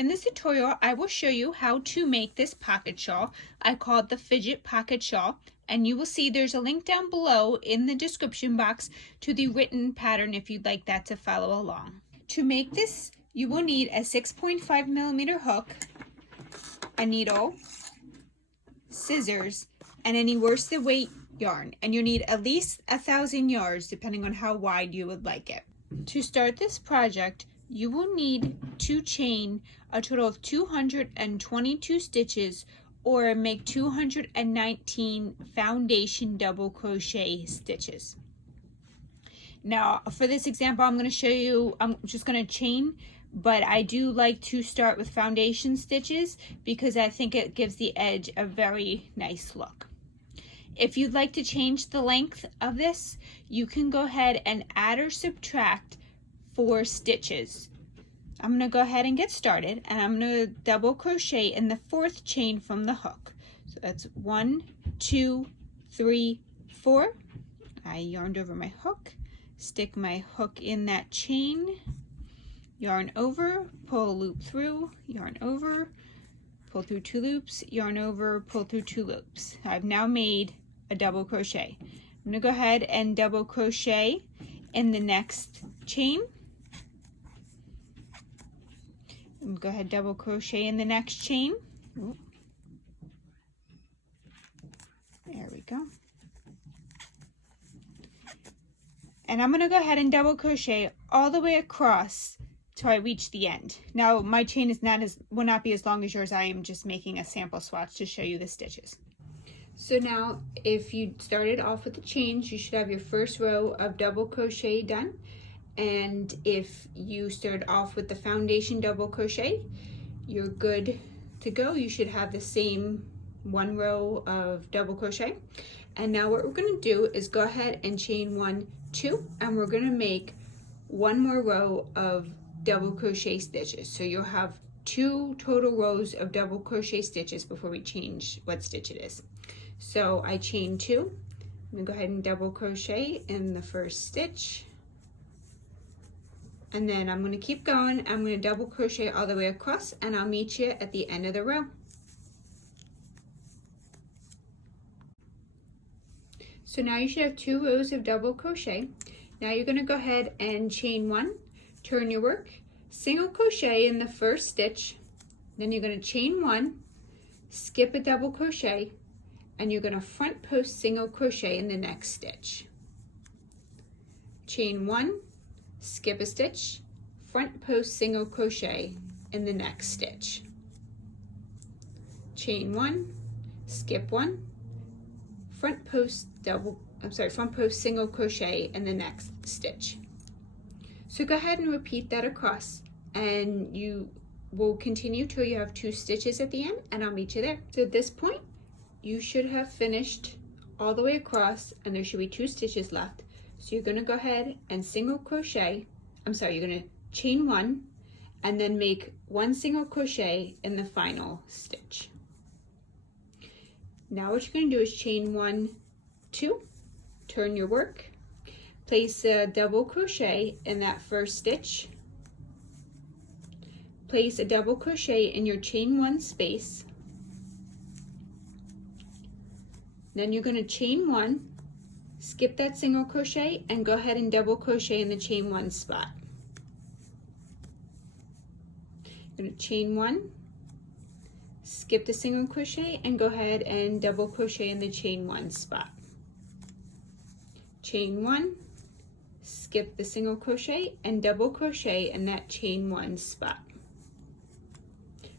In this tutorial, I will show you how to make this pocket shawl. I call it the Fidget pocket shawl, and you will see there's a link down below in the description box to the written pattern if you'd like that to follow along. To make this, you will need a 6.5mm hook, a needle, scissors, and any worsted weight yarn, and you need at least 1,000 yards depending on how wide you would like it. To start this project, you will need to chain a total of 222 stitches or make 219 foundation double crochet stitches. Now for this example, I'm going to show you, I'm just going to chain, but I do like to start with foundation stitches because I think it gives the edge a very nice look. If you'd like to change the length of this, you can go ahead and add or subtract 4 stitches. I'm going to go ahead and get started, and I'm going to double crochet in the 4th chain from the hook. So that's 1, 2, 3, 4. I yarned over my hook, stick my hook in that chain, yarn over, pull a loop through, yarn over, pull through 2 loops, yarn over, pull through 2 loops. I've now made a double crochet. I'm going to go ahead and double crochet in the next chain. Go ahead, double crochet in the next chain. Ooh. There we go. And I'm going to go ahead and double crochet all the way across till I reach the end. Now my chain is will not be as long as yours. I am just making a sample swatch to show you the stitches. So now if you started off with the chains, you should have your first row of double crochet done. And if you start off with the foundation double crochet, you're good to go. You should have the same 1 row of double crochet. And now what we're going to do is go ahead and chain 1, 2, and we're going to make 1 more row of double crochet stitches. So you'll have 2 total rows of double crochet stitches before we change what stitch it is. So I chain 2. I'm going to go ahead and double crochet in the first stitch. And then I'm going to keep going. I'm going to double crochet all the way across, and I'll meet you at the end of the row. So now you should have 2 rows of double crochet. Now you're going to go ahead and chain 1, turn your work, single crochet in the first stitch, then you're going to chain 1, skip a double crochet, and you're going to front post single crochet in the next stitch. Chain 1, skip a stitch, front post single crochet in the next stitch. Chain 1, skip 1, front post single crochet in the next stitch. So go ahead and repeat that across, and you will continue till you have 2 stitches at the end, and I'll meet you there. So at this point, you should have finished all the way across, and there should be 2 stitches left. So you're going to go ahead and single crochet, you're going to chain 1 and then make 1 single crochet in the final stitch. Now what you're going to do is chain 1, 2, turn your work, place a double crochet in that first stitch, place a double crochet in your chain 1 space, then you're going to chain 1, skip that single crochet, and go ahead and double crochet in the chain 1 spot. You're going to chain 1, skip the single crochet, and go ahead and double crochet in the chain 1 spot. Chain 1, skip the single crochet, and double crochet in that chain 1 spot.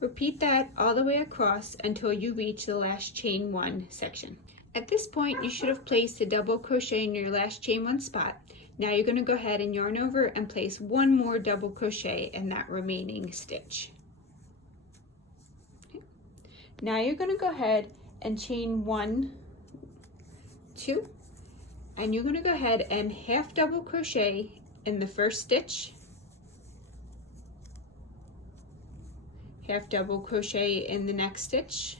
Repeat that all the way across until you reach the last chain 1 section. At this point, you should have placed a double crochet in your last chain 1 spot. Now you're going to go ahead and yarn over and place 1 more double crochet in that remaining stitch. Okay. Now you're going to go ahead and chain 1, 2, and you're going to go ahead and half double crochet in the first stitch, half double crochet in the next stitch,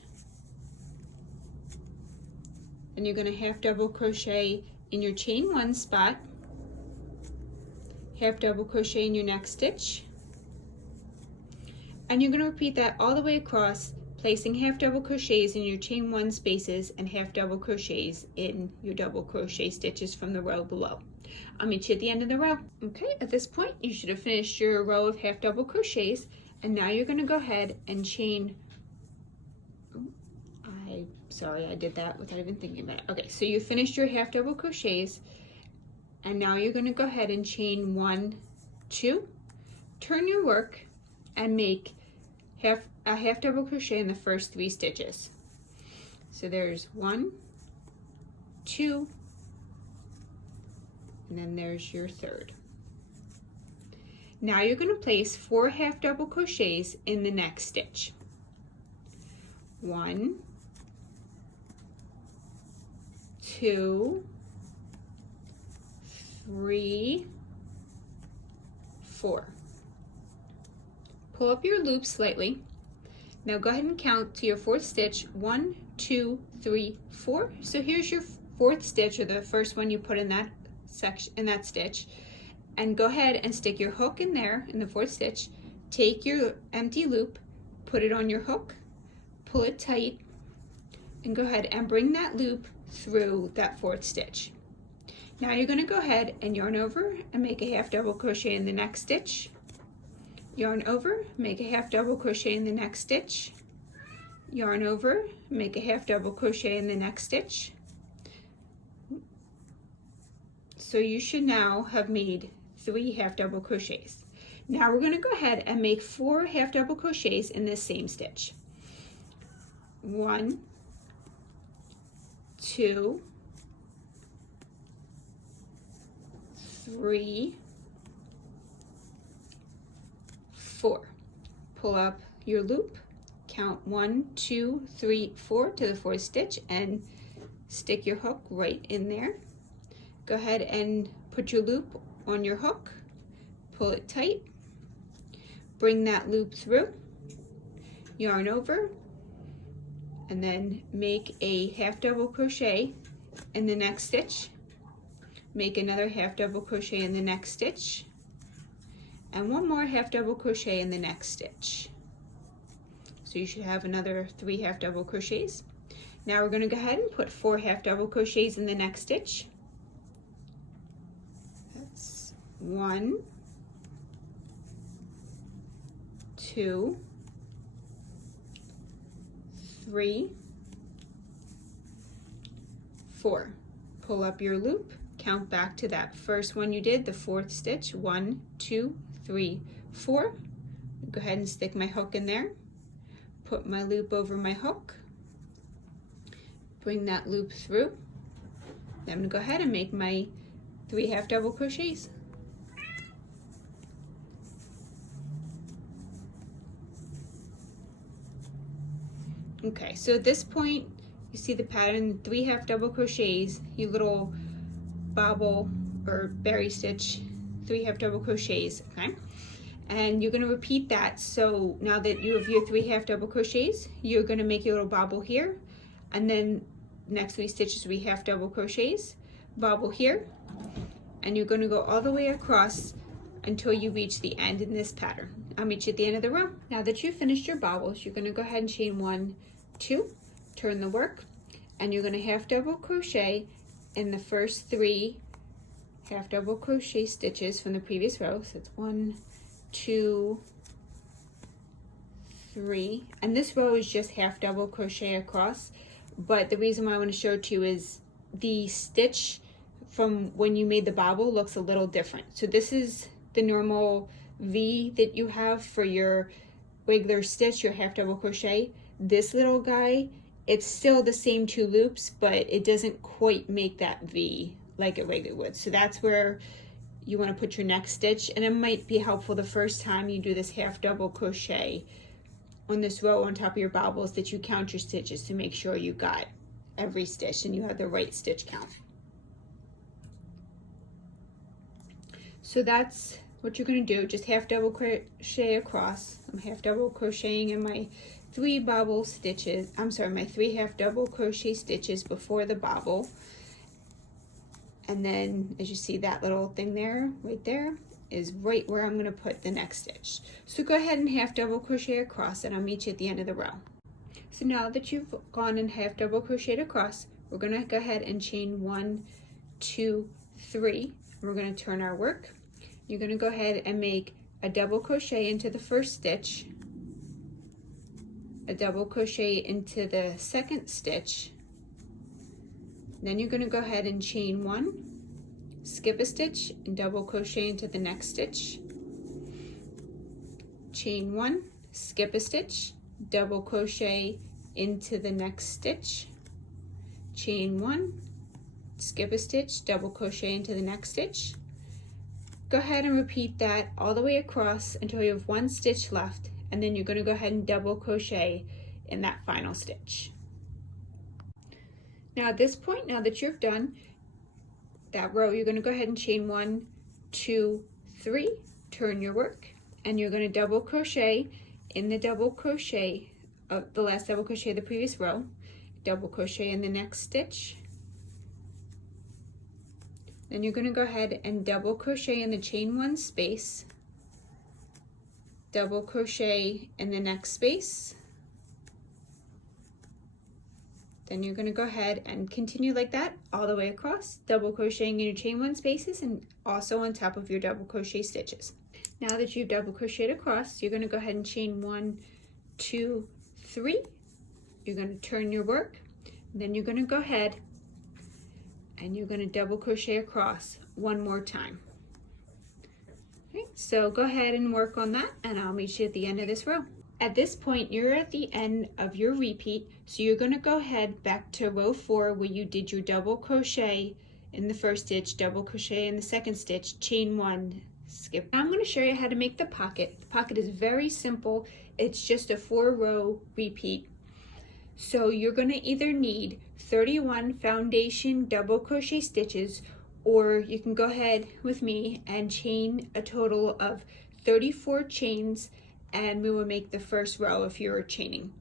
and you're going to half double crochet in your chain 1 spot, half double crochet in your next stitch, And you're going to repeat that all the way across, placing half double crochets in your chain 1 spaces and half double crochets in your double crochet stitches from the row below. I'll meet you at the end of the row. Okay, at this point you should have finished your row of half double crochets, and now you're going to go ahead and chain. Sorry, I did that without even thinking about it. Okay, so you finished your half double crochets, and now you're going to go ahead and chain 1, 2, turn your work, and make a half double crochet in the first 3 stitches. So there's 1, 2, and then there's your third. Now you're going to place 4 half double crochets in the next stitch. 1, 2, 3, 4. Pull up your loop slightly. Now go ahead and count to your 4th stitch. 1, 2, 3, 4. So here's your 4th stitch, or the first one you put in that section, in that stitch. And go ahead and stick your hook in there in the 4th stitch. Take your empty loop, put it on your hook, pull it tight, and go ahead and bring that loop through that 4th stitch. Now you're going to go ahead and yarn over and make a half double crochet in the next stitch. Yarn over, make a half double crochet in the next stitch. Yarn over, make a half double crochet in the next stitch. So you should now have made 3 half double crochets. Now we're going to go ahead and make 4 half double crochets in this same stitch. 1, 2, 3, 4. Pull up your loop, count 1, 2, 3, 4 to the 4th stitch, and stick your hook right in there. Go ahead and put your loop on your hook, pull it tight, bring that loop through, yarn over, and then make a half double crochet in the next stitch. Make another half double crochet in the next stitch, and 1 more half double crochet in the next stitch. So you should have another 3 half double crochets. Now we're going to go ahead and put 4 half double crochets in the next stitch. That's 1, 2, 3, 4. Pull up your loop, count back to that first one you did, the 4th stitch. 1, 2, 3, 4. Go ahead and stick my hook in there, put my loop over my hook, bring that loop through. Then I'm going to go ahead and make my 3 half double crochets. Okay, so at this point you see the pattern, 3 half double crochets, you little bobble or berry stitch, 3 half double crochets, okay? And you're going to repeat that. So now that you have your 3 half double crochets, you're going to make your little bobble here, and then next 3 stitches will be half double crochets, bobble here, and you're going to go all the way across until you reach the end in this pattern. I'll meet you at the end of the row. Now that you've finished your bobbles, you're going to go ahead and chain 1, 2, turn the work, and you're going to half double crochet in the first 3 half double crochet stitches from the previous row. So it's 1, 2, 3, and this row is just half double crochet across, but the reason why I want to show it to you is the stitch from when you made the bobble looks a little different. So this is the normal V that you have for your regular stitch, your half double crochet. This little guy, it's still the same 2 loops, but it doesn't quite make that V like it regularly would. So that's where you want to put your next stitch, and it might be helpful the first time you do this half double crochet on this row on top of your bobbles that you count your stitches to make sure you got every stitch and you have the right stitch count. So that's what you're going to do, just half double crochet across. I'm half double crocheting in my 3 bobble stitches, my 3 half double crochet stitches before the bobble. And then as you see that little thing there, right there, is right where I'm going to put the next stitch. So go ahead and half double crochet across, and I'll meet you at the end of the row. So now that you've gone and half double crocheted across, we're going to go ahead and chain 1, 2, 3. We're going to turn our work. You're going to go ahead and make a double crochet into the first stitch, a double crochet into the second stitch, then you're going to go ahead and chain 1, skip a stitch, and double crochet into the next stitch, chain 1, skip a stitch, double crochet into the next stitch, chain 1, skip a stitch, double crochet into the next stitch. Go ahead and repeat that all the way across until you have 1 stitch left, and then you're going to go ahead and double crochet in that final stitch. Now at this point, now that you've done that row, you're going to go ahead and chain 1, 2, 3, turn your work, and you're going to double crochet in the double crochet of the last double crochet of the previous row, double crochet in the next stitch, then you're going to go ahead and double crochet in the chain 1 space, double crochet in the next space, then you're going to go ahead and continue like that all the way across, double crocheting in your chain 1 spaces and also on top of your double crochet stitches. Now that you've double crocheted across, you're going to go ahead and chain 1, 2, 3. You're going to turn your work, then you're going to go ahead and you're going to double crochet across one more time. Okay, so go ahead and work on that, and I'll meet you at the end of this row. At this point, you're at the end of your repeat, so you're going to go ahead back to row 4 where you did your double crochet in the first stitch, double crochet in the second stitch, chain 1, skip. Now I'm going to show you how to make the pocket. The pocket is very simple. It's just a 4-row repeat. So you're going to either need 31 foundation double crochet stitches, or you can go ahead with me and chain a total of 34 chains, and we will make the first row if you're chaining.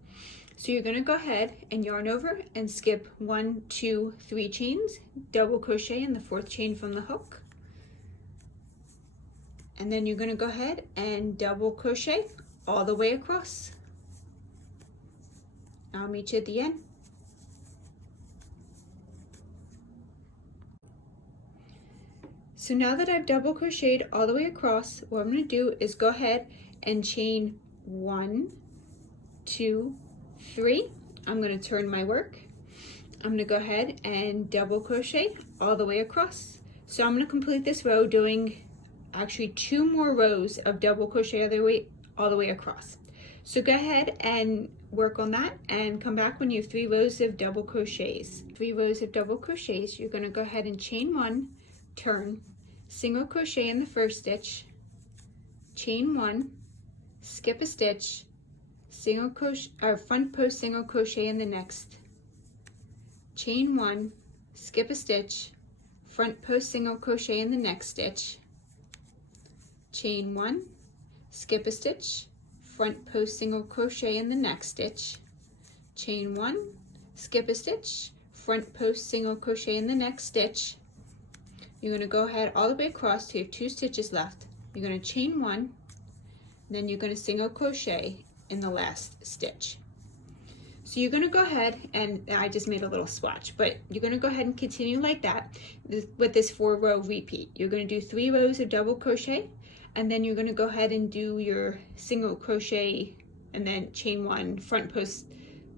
So you're going to go ahead and yarn over and skip 1, 2, 3 chains, double crochet in the 4th chain from the hook, and then you're going to go ahead and double crochet all the way across. I'll meet you at the end. So now that I've double crocheted all the way across, what I'm going to do is go ahead and chain 1, 2, 3. I'm going to turn my work. I'm going to go ahead and double crochet all the way across. So I'm going to complete this row doing actually 2 more rows of double crochet all the way across. So go ahead and work on that and come back when you have 3 rows of double crochets. 3 rows of double crochets, you're going to go ahead and chain 1, turn, single crochet in the first stitch, chain 1, skip a stitch, single crochet or front post single crochet in the next, chain 1, skip a stitch, front post single crochet in the next stitch, chain 1, skip a stitch, front post single crochet in the next stitch, chain 1, skip a stitch, front post single crochet in the next stitch. You're going to go ahead all the way across till you have 2 stitches left. You're going to chain 1, then you're going to single crochet in the last stitch. So you're going to go ahead, and I just made a little swatch, but you're going to go ahead and continue like that with this 4-row repeat. You're going to do 3 rows of double crochet, and then you're going to go ahead and do your single crochet and then chain 1, front post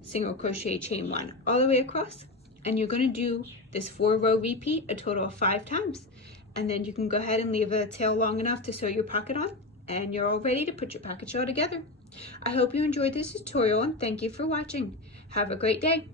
single crochet, chain 1 all the way across, and you're going to do this 4-row repeat a total of 5 times, and then you can go ahead and leave a tail long enough to sew your pocket on, and you're all ready to put your pocket shawl together. I hope you enjoyed this tutorial, and thank you for watching. Have a great day.